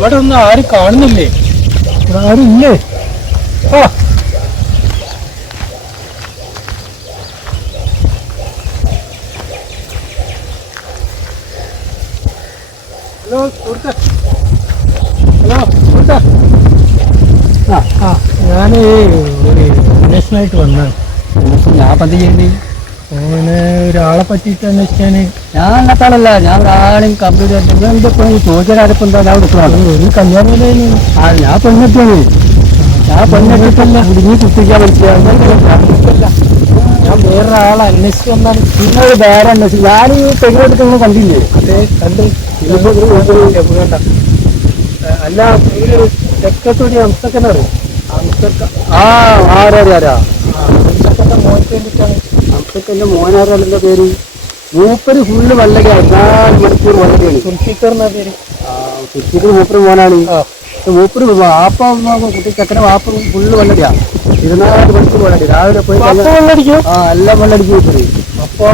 ഇവിടെ ഒന്നും ആരും കാണുന്നില്ലേ? ഇവിടെ ആരും ഇല്ലേ? ആ ഹലോ സുഹൃത്തെ, ഹലോ സുഹൃത്തെ. ഞാൻ ഒരു അന്വേഷണമായിട്ട് വന്നതാണ്. ഞാൻ പന്ത് ചെയ്യണ്ടേ? അങ്ങനെ ഒരാളെ പറ്റിയിട്ട് അന്വേഷിക്കാൻ. ഞാൻ അങ്ങനത്താളല്ല, ഞാൻ ഒരാളെയും കമ്പ്യൂട്ടർ ചോദിച്ചാലിപ്പം എന്താ ഞാൻ എടുക്കണം. ഒരു കല്യാണം ഞാൻ പെണ്ണെത്തിയാണ്. ഞാൻ പെണ്ണെത്തിട്ടല്ല കുടുങ്ങി കുത്തിക്കാൻ മനസ്സിലാവുന്നില്ല. ഞാൻ വേറൊരാളെ അന്വേഷിച്ച് വന്നാണ്. നിങ്ങൾ വേറെ അന്വേഷിച്ചു. ഞാൻ ഈ പെണ്ണെടുത്ത് നിങ്ങൾ കണ്ടില്ലേ? അതെ കണ്ട്. വേണ്ട അല്ല, ഒരു തെക്കത്തോടി അംസക്കനറിയോ? ആ ആരാ അംസക്കന്റെ മോനക്ക് വേണ്ടിയിട്ടാണ്. അംസക്കന്റെ മോനാരല്ല പേര്. മൂപ്പര് ഫുള്ള് വല്ലകയാണ്. 4 മണിക്കൂർ വല്ലകയാണ്. സുൽഫിക്കർ എന്നാ പേര്. സുൽഫിക്കർ മൂപ്പര് മോനാണ്. മൂപ്പര് വാപ്പ കുട്ടി ചക്കര വാപ്പ ഫുള്ള് വല്ലകയാ. 24 മണിക്കൂർ വല്ലടി. രാവിലെ പോയി വെള്ളടിക്കും. എല്ലാം വെള്ളടിക്കും മൂപ്പര്. അപ്പൊ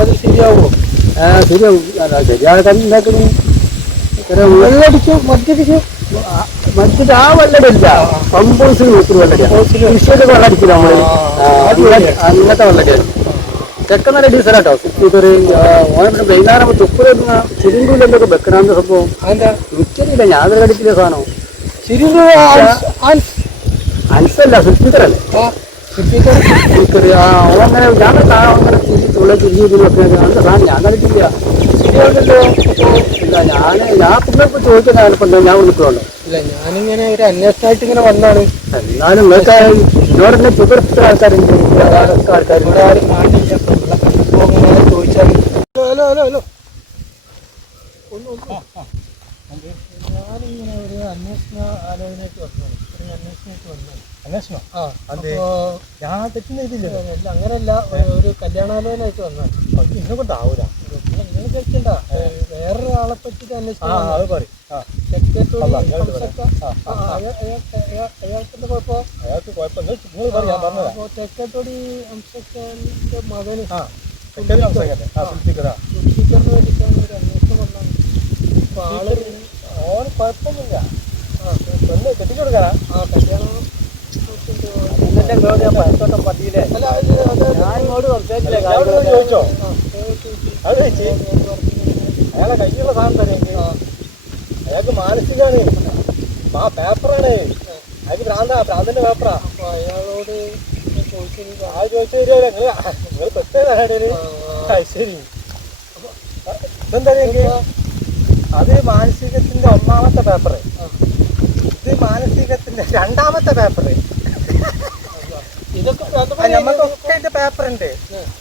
അത് ശരിയാവുമോ? ശരിയാവും. ശരിയായ കറി ഉണ്ടാക്കുന്നു. വെള്ളടിക്കും, മദ്യപിക്കും. മറ്റേ ആ വെള്ളടില്ല, കമ്പോസിന് മൂപ്പര് വല്ലടിയാ. കൃഷിയൊക്കെ വെള്ളടിക്കില്ല നമ്മള്. അങ്ങനത്തെ വെള്ളടിയാണ്. ചെക്കൻ നല്ല ഡീസലാട്ടോ. സുൽഫിക്കർ ഓനെ വൈകുന്നേരം തുപ്പൂര് ചിരിങ്കൂലൊക്കെ വെക്കണമെന്ന സംഭവം. എനിക്കറിയില്ല, ഞാനത് കടിക്കില്ല സാധനം. അൻസല്ല, സുൽഫിക്കർ അല്ലേ? സുൽഫിക്കർ ഓങ്ങനെ ഞാൻ അങ്ങനെ തുള്ള ചിരിഞ്ഞിട്ട് വെക്കുന്ന സാധനം ഞാൻ കടിക്കില്ല. ശരിയാവില്ലല്ലോ. ഇല്ല, ഞാൻ പിന്നെ ഇപ്പൊ ചോദിക്കുന്ന ആലപ്പം ഞാൻ വിളിക്കുള്ളൂ. ഇല്ല, ഞാനിങ്ങനെ ഒരു അന്വേഷണമായിട്ട് ഇങ്ങനെ വന്നാണ്. എന്നാലും നിങ്ങൾക്ക് ഇന്നോടന്നെ പുതിർത്ത ആൾക്കാരുണ്ട്. ആൾക്കാരുണ്ട്. ആരും കാണില്ല. ഇങ്ങനെ ചോദിച്ചാൽ ഹലോ ഹലോ ഹലോ ഞാനിങ്ങനെ ഒരു അന്വേഷണ ആലോചനയായിട്ട് വന്നതാണ്. ഒരു അന്വേഷണമായിട്ട് വന്നതാണ്. അന്വേഷണം? അപ്പോ ഞാൻ തെറ്റുന്ന ഇതില്ല. അങ്ങനെയല്ല, ഒരു കല്യാണാലോചനയായിട്ട് വന്നതാണ്. അത് ഇന്നെ കൊണ്ടാവൂല. നിങ്ങൾ കേൾക്കണ്ട. വേറൊരാളെ പറ്റിട്ട് അന്വേഷിക്കാൻ. അയാൾക്കെന്താ കുഴപ്പം? അയാൾക്ക് കുഴപ്പം തെക്കേത്തോടി അംസക്കന്റെ മകന് സുൽഫിക്കറിന് വേണ്ടിയിട്ടാണ് ഒരു അന്വേഷണം വന്നാണ്. അപ്പൊ ആള് ഓന് കുഴപ്പമൊന്നുമില്ല. കെട്ടിക്കൊടുക്കാനാ? കല്യാണം ചോദിച്ചോ? അത് ചോദിച്ചു. അയാളെ കയ്യിലുള്ള സാധനം തന്നെ. അയാൾക്ക് മാനസികമാണ്. ആ പേപ്പറാണ്. അയാൾക്ക് ഭ്രാന്തിന്റെ പേപ്പറാ. അപ്പൊ അയാളോട് ചോദിച്ചു തരുമല്ലോ. നിങ്ങൾ പെട്ടതാണ്. ശരി, ഇതെന്താ അത് മാനസികത്തിന്റെ 1ാമത്തെ പേപ്പറ്. ഇത് മാനസികത്തിന്റെ 2ാമത്തെ പേപ്പറ്. നമുക്കൊക്കെ ഇതിന്റെ പേപ്പറുണ്ട്.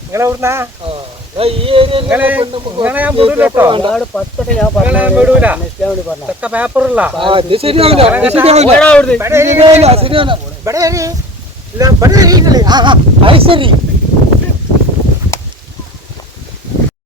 നിങ്ങളെ എവിടുന്നാ? നിങ്ങളെ ഞാൻ വിടൂല കേട്ടോ. നിങ്ങളെ ഞാൻ വിടൂല. ഇതൊക്കെ പേപ്പറുള്ള ശരി.